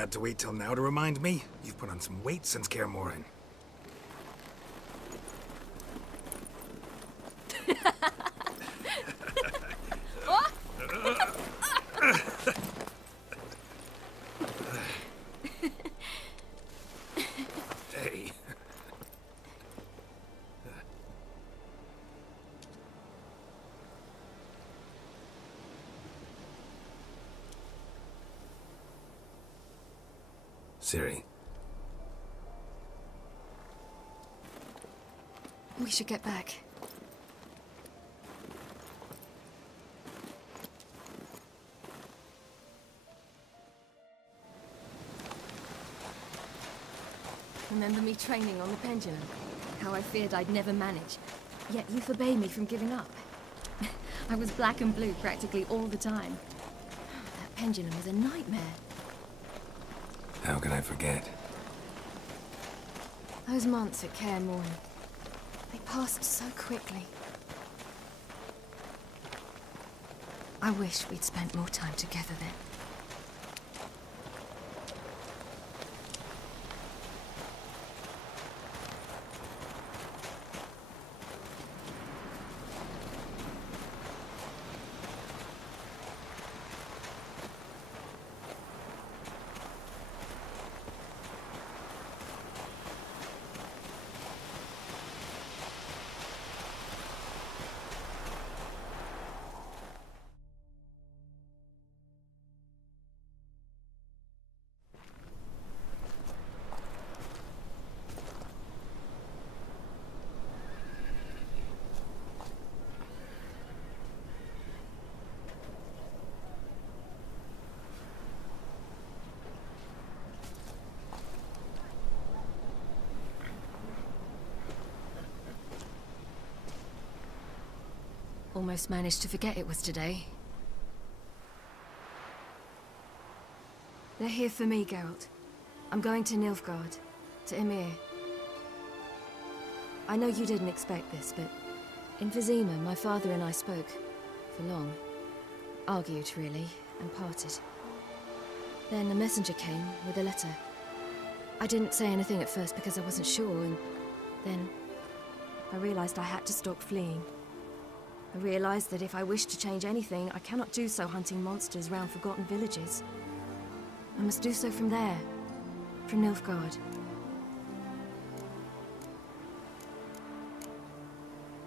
Had to wait till now to remind me? You've put on some weight since Kaer Morhen. Hey. Ciri. We should get back. Remember me training on the pendulum? How I feared I'd never manage. Yet you forbade me from giving up. I was black and blue practically all the time. That pendulum was a nightmare. How can I forget? Those months at Kaer Morhen, they passed so quickly. I wish we'd spent more time together then. Almost managed to forget it was today. They're here for me, Geralt. I'm going to Nilfgaard, to Emir. I know you didn't expect this, but in Vizima, my father and I spoke for long. Argued, really, and parted. Then a messenger came with a letter. I didn't say anything at first because I wasn't sure, and then I realized I had to stop fleeing. I realized that if I wish to change anything, I cannot do so hunting monsters round forgotten villages. I must do so from there, from Nilfgaard.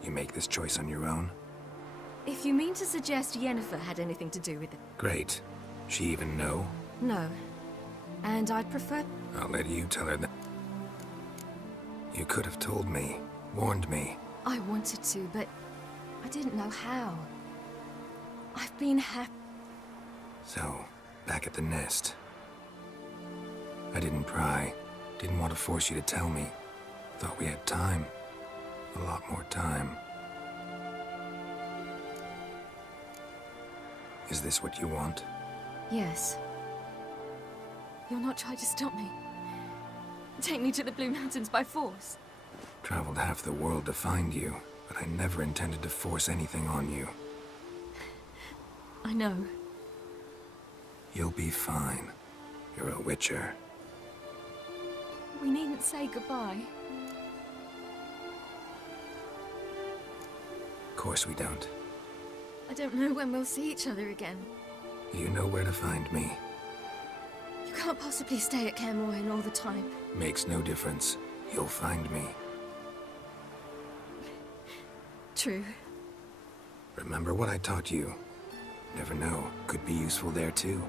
You make this choice on your own? If you mean to suggest Yennefer had anything to do with it... Great. She even know? No. And I'd prefer... I'll let you tell her that. You could have told me, warned me. I wanted to, but I didn't know how. I've been happy. So, back at the nest. I didn't pry. Didn't want to force you to tell me. Thought we had time. A lot more time. Is this what you want? Yes. You'll not try to stop me. Take me to the Blue Mountains by force. Traveled half the world to find you, but I never intended to force anything on you. I know. You'll be fine. You're a witcher. We needn't say goodbye. Of course we don't. I don't know when we'll see each other again. You know where to find me. You can't possibly stay at Kaer Morhen all the time. Makes no difference. You'll find me. True. Remember what I taught you. Never know. Could be useful there too.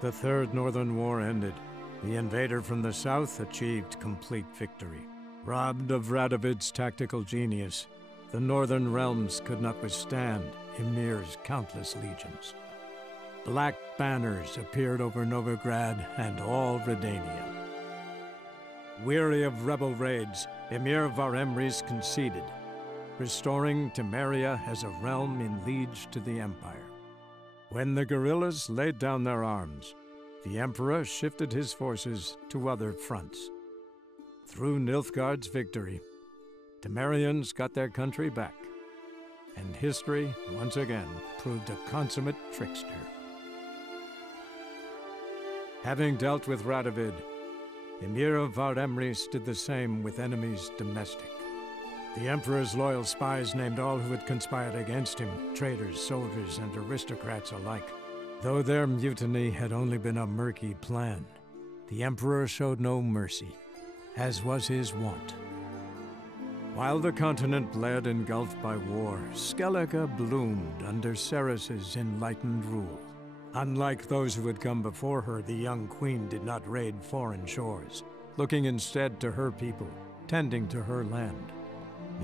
The Third Northern War ended. The invader from the south achieved complete victory. Robbed of Radovid's tactical genius, the northern realms could not withstand Ymir's countless legions. Black banners appeared over Novigrad and all Redania. Weary of rebel raids, Emir Varemris conceded, restoring Temeria as a realm in liege to the Empire. When the guerrillas laid down their arms, the Emperor shifted his forces to other fronts. Through Nilfgaard's victory, Temerians got their country back, and history once again proved a consummate trickster. Having dealt with Radovid, Emir of Varemris did the same with enemies domestic. The Emperor's loyal spies named all who had conspired against him, traitors, soldiers, and aristocrats alike. Though their mutiny had only been a murky plan, the Emperor showed no mercy, as was his wont. While the continent bled engulfed by war, Skellige bloomed under Ceres's enlightened rule. Unlike those who had come before her, the young queen did not raid foreign shores, looking instead to her people, tending to her land.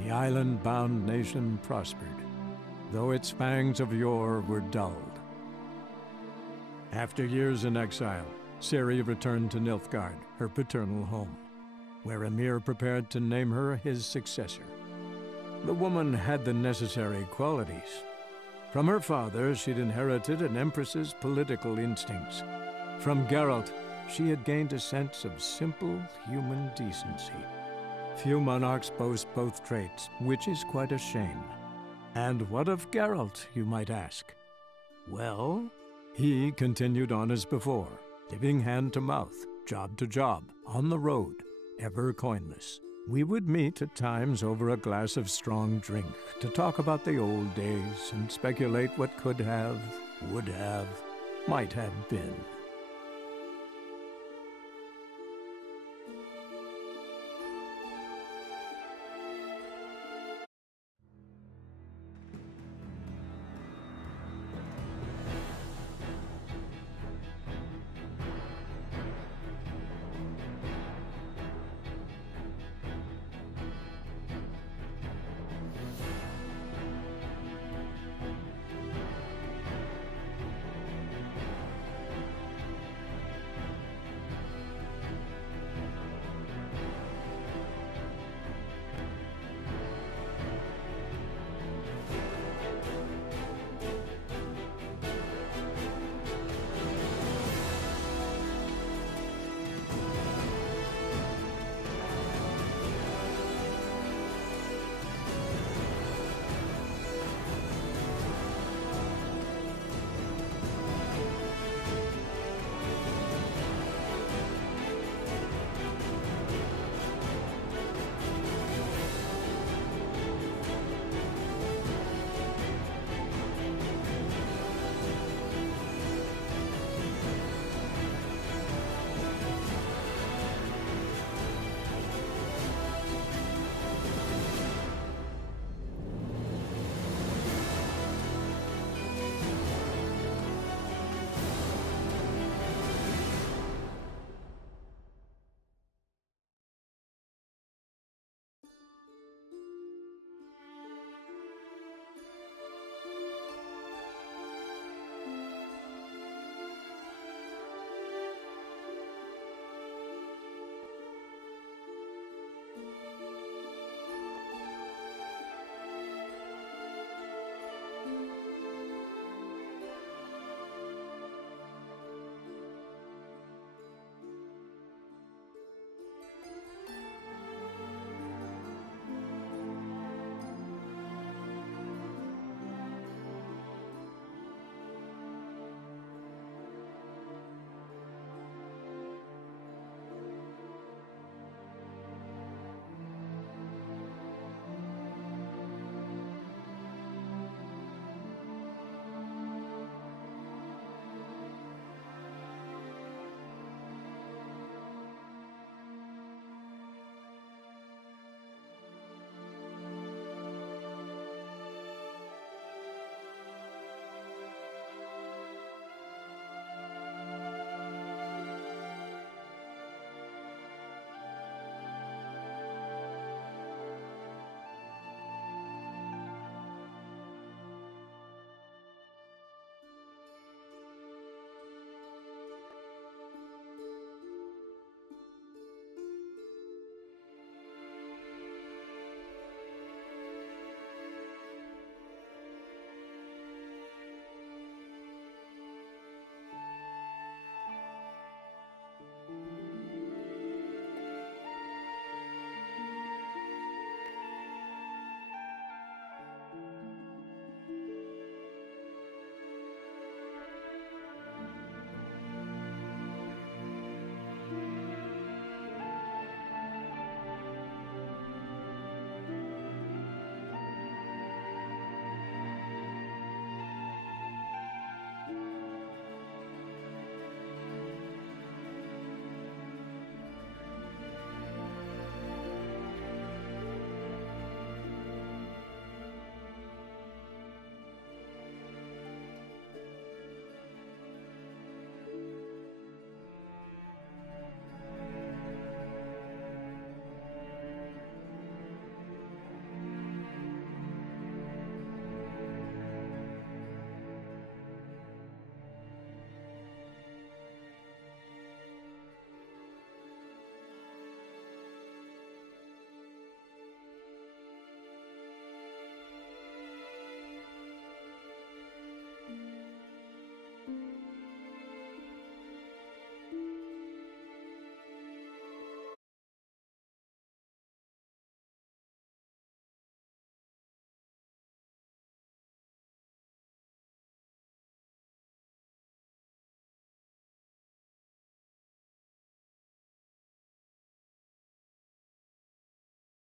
The island-bound nation prospered, though its fangs of yore were dulled. After years in exile, Ciri returned to Nilfgaard, her paternal home, where Emir prepared to name her his successor. The woman had the necessary qualities. From her father, she'd inherited an Empress's political instincts. From Geralt, she had gained a sense of simple human decency. Few monarchs boast both traits, which is quite a shame. And what of Geralt, you might ask? Well, he continued on as before, living hand to mouth, job to job, on the road, ever coinless. We would meet at times over a glass of strong drink to talk about the old days and speculate what could have, would have, might have been.